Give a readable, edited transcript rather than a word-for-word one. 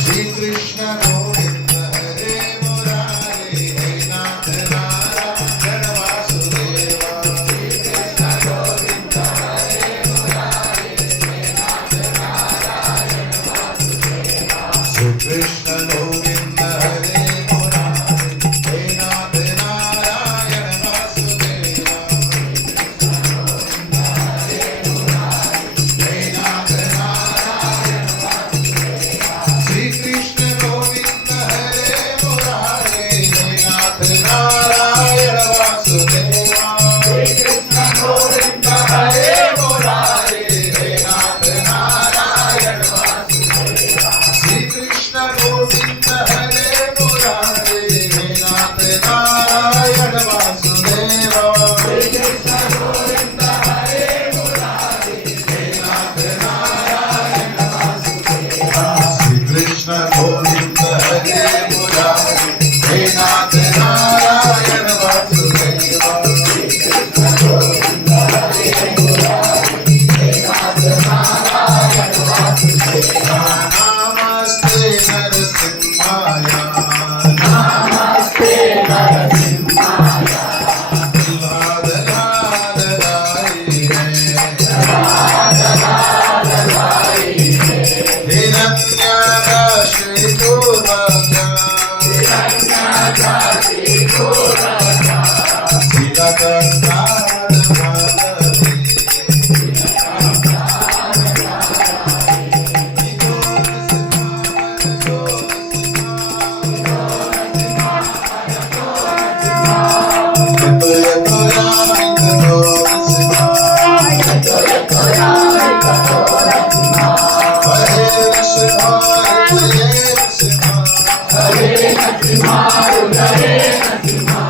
श्री कृष्ण गोविंद हरे मुरारे हे नाथ नारायण वासुदेवा श्री कृष्ण गोविंद हरे मुरारे हे नाथ नारायण वासुदेवा श्री कृष्ण गोविंद हरे मुरारे हे नाथ नारायण वासुदेवा श्री कृष्ण गोविंद हरे मुरारे हे नाथ नारायण वासुदेवा श्री कृष्ण गोविंद हरे मुरारे हे नाथ नारायण वासुदेवा श्री कृष्ण गोविंद हरे मुरारे हे नाथ नारायण वासुदेवा श्री कृष्ण गोविंद हरे मुरारे हे नाथ नारायण वासुदेवा श्री कृष्ण गोविंद हरे मुरारे हे नाथ नारायण वासुदेवा श्री कृष्ण गोविंद हरे मुरारे हे नाथ नारायण वासुदेवा नमस्ते नरसिंहाय नमस्ते नरसिंहाय लाद लाद लाई हिरण्याकाशे पूर्वजा हरे नरसिंहा